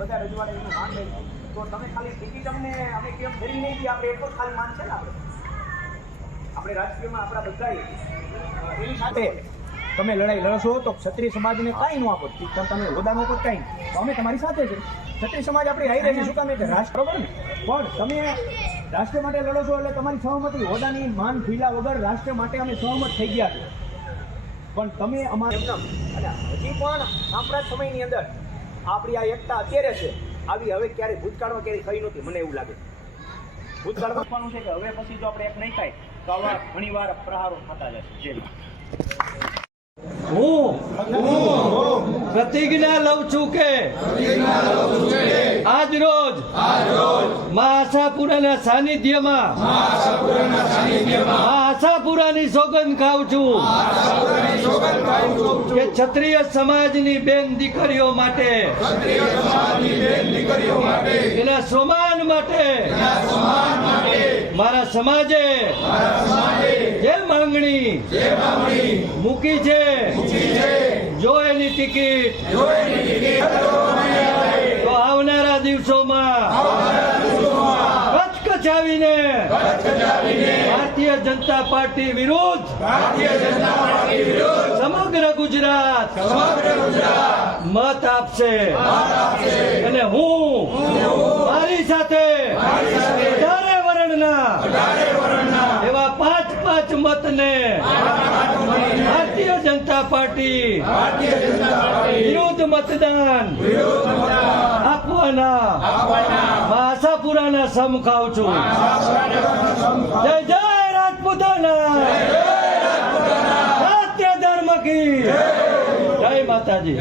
બધા રજવાડે એનું માન લઈ તો તમે ખાલી ટિકિટ અમને અમે કેમ કરી નહીં કે આપણે એટલો ખાલી માન છે ને આપણે? આપણે રાજકીયમાં આપણા બધા એની સાથે તમે લડાઈ લડશો તો ક્ષત્રિય સમાજને કાંઈ ન આપો. પણ તમે હોદ્દા ન આપો કાંઈ તો અમે તમારી સાથે છે. ક્ષત્રિય સમાજ આપણી હાઈ છે. શું કામ એટલે રાષ્ટ્ર, બરોબર ને? પણ તમે રાષ્ટ્ર માટે લડો છો એટલે તમારી સહમતી. હોદાની માન ખીલા વગર રાષ્ટ્ર માટે અમે સહમત થઈ ગયા છે. પણ તમે અમારે અને હજી પણ સાંપ્રાત સમયની અંદર આપણી આ એકતા અત્યારે છે. આવી હવે ક્યારેય ભૂતકાળમાં ક્યારેય થઈ નહોતી. મને એવું લાગે. ભૂતકાળમાં પણ છે કે હવે પછી જો આપણે એક નહીં થાય, તો આવા ઘણી વાર પ્રહારો થતા જશે. જે હું પ્રતિજ્ઞા લઉં છું કે પ્રતિજ્ઞા મા આશાપુરાના સાનિધ્યમાં. મા આશાપુરાની સોગંદ ખાઉં છું. કે ક્ષત્રિય સમાજની બેન દીકરીઓ માટે. એના સમાન માટે. મારા સમાજે જે માંગણી મૂકી છે. જો એની ટિકિટ. તો આવનારા દિવસોમાં કચકચાવીને ભારતીય જનતા પાર્ટી વિરુદ્ધ સમગ્ર ગુજરાત મત આપશે. અને હું મારી સાથે અઢારે વર્ણના એવા પાંચ પાંચ મતને ભારતીય જનતા પાર્ટી વિરુદ્ધ મતદાન આપવાના આશાપુરાના સમુખ આવું છું. જય જય રાજપૂતાના. સત્ય ધર્મ કી. જય માતાજી.